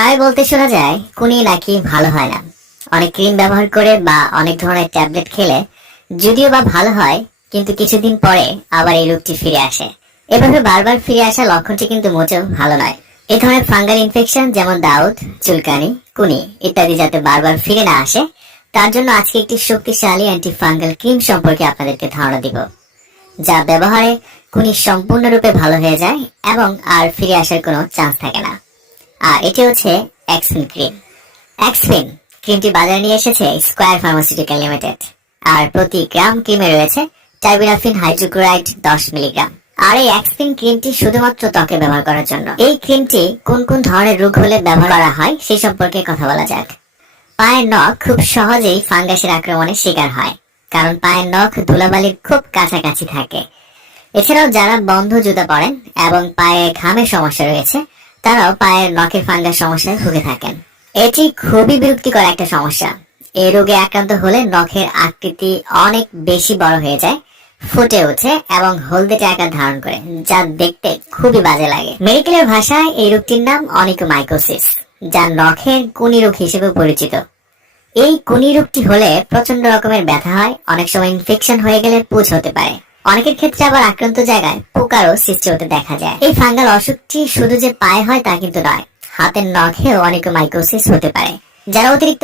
প্রায় বলতে শোনা যায় কুনি নাকি ভালো হয় না। অনেক ক্রিম ব্যবহার করে বা অনেক ধরনের ট্যাবলেট খেলে যদিও বা ভালো হয়, কিন্তু কিছুদিন পরে আবার এই রোগটি ফিরে আসে। এভাবে বারবার ফিরে আসা লক্ষণটি কিন্তু মোটেও ভালো নয়। এই ধরনের ফাঙ্গাল ইনফেকশন যেমন দাউদ, চুলকানি, কুনি ইত্যাদি যাতে বারবার ফিরে না আসে, তার জন্য আজকে একটি শক্তিশালী অ্যান্টি ফাঙ্গাল ক্রিম সম্পর্কে আপনাদেরকে ধারণা দিব, যা ব্যবহারে কুনি সম্পূর্ণরূপে ভালো হয়ে যায় এবং আর ফিরে আসার কোনো চান্স থাকে না। আর এটি হচ্ছে এক্সফিন ক্রিম এক্সফিন ক্রিমটি বাজারে নিয়ে এসেছে স্কোয়ার ফার্মাসিউটিক্যাল লিমিটেড আর প্রতি গ্রাম ক্রিমে রয়েছে টাইবিরাফিন হাইড্রোক্লোরাইড দশ মিলিগ্রাম আর এই এক্সফিন ক্রিমটি শুধুমাত্র ত্বকে ব্যবহার করার জন্য। এই ক্রিমটি কোন কোন ধরনের রোগ হলে ব্যবহার করা হয় সেই সম্পর্কে কথা বলা যাক। পায়ের নখ খুব সহজেই ফাঙ্গাসের আক্রমণের শিকার হয়, কারণ পায়ের নখ ধুলাবালির খুব কাছাকাছি থাকে। এছাড়াও যারা বন্ধ জুতা পরেন এবং পায়ে ঘামের সমস্যা রয়েছে তারাও পায়ের নখের ফাঙ্গাস সমস্যায় ভুগে থাকেন। এটি খুবই বিরক্তিকর একটা সমস্যা। এই রোগে আক্রান্ত হলে নখের আকৃতি অনেক বেশি বড় হয়ে যায়, ফুটে ওঠে এবং হলদেটে আকার ধারণ করে, যা দেখতে খুবই বাজে লাগে। মেডিকেলের ভাষায় এই রোগটির নাম অনেক অনিকোমাইকোসিস, যা নখের কুনি রোগ হিসেবে পরিচিত। এই কুনি রোগটি হলে প্রচণ্ড রকমের ব্যথা হয়, অনেক সময় ইনফেকশন হয়ে গেলে পুজ হতে পারে। অনেকের ক্ষেত্রে আবার আক্রান্ত জায়গায় পোকারও সৃষ্টি হতে দেখা যায়। এই ফাঙ্গাল অসুখটি শুধু যে পায়ে হয় তা কিন্তু নয়, হাতের নখেও অনেক মাইক্রোসিস হতে পারে, যারা অতিরিক্ত